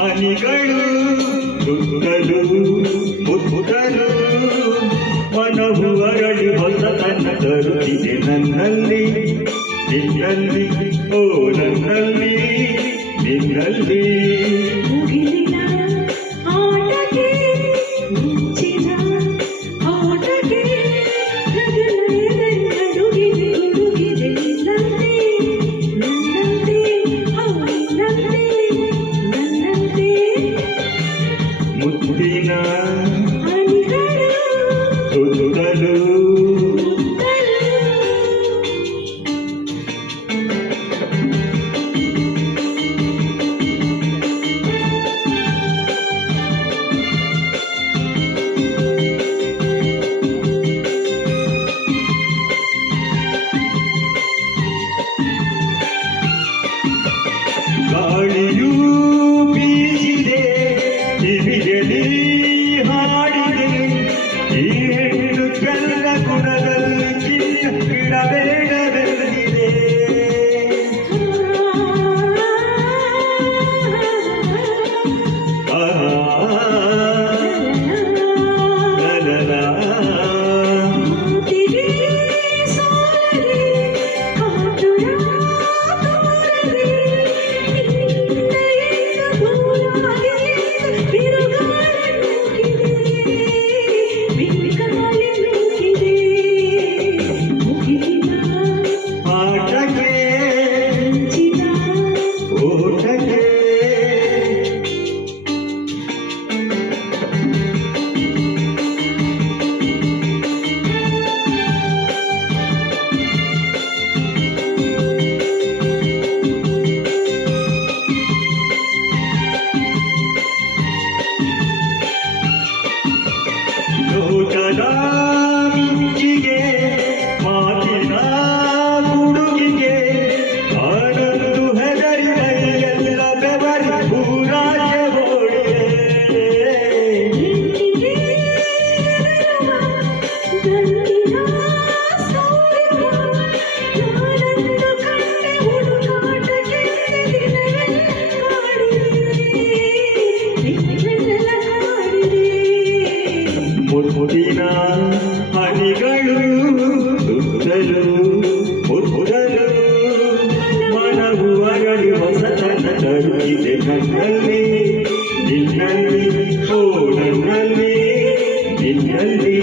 ಹನಿಗಳು ಸುತ್ತಲು ಮುತ್ತಲು ಮನವು ಅರಳಿ ಹೊಸತನ ತರುತ್ತಿದೆ ನನ್ನಲ್ಲಿ ನಿನ್ನಲ್ಲಿ ಓ ನನ್ನಲ್ಲಿ ನಿನ್ನಲ್ಲಿ ಮುಗಿಲಿನ ಆಟಕ್ಕೆ ಮುಚ್ಚಿದ ಆಟಕ್ಕೆ ನಡುಗಿದೆ ಹುಡುಗಿದೆ ನನ್ನಂತೆ ನನ್ನಂತೆ ನನ್ನಂತೆ ನನ್ನಂತೆ ಮುತ್ತಿನ ಹನಿಗಳು ಸುತ್ತಲು ಗಾಳಿಯೂ ಬೀಸಿದೆ ಕಿವಿಯಲ್ಲಿ ಹಾಡಿದೆ ಈ ಹೆಣ್ಣು ಚಂದ ಗುಣದಲ್ಲಿ ಚಿನ್ನ ಬಿಡಬೇಡವೆಂದಿದೆ ಲೋಕದ ಮಿಂಚಿಗೆ ಮಾತಿನ ಹುಡುಗಿಗೆ ಆನಂದು ಹೆದರಿದ ಎಲ್ಲ ಬೆವರಿ ಊರಾಚೆ ಓಡಿದೆ ಮುತ್ತಿನ ಹನಿಗಳು ಸುತ್ತಲು ಮುತ್ತಲು ಮನವು ಅರಳಿ ಹೊಸತನ ತರುತ್ತಿದೆ ನನ್ನಲ್ಲಿ ನಿನ್ನಲ್ಲಿ ಓ ನನ್ನಲ್ಲಿ ನಿನ್ನಲ್ಲಿ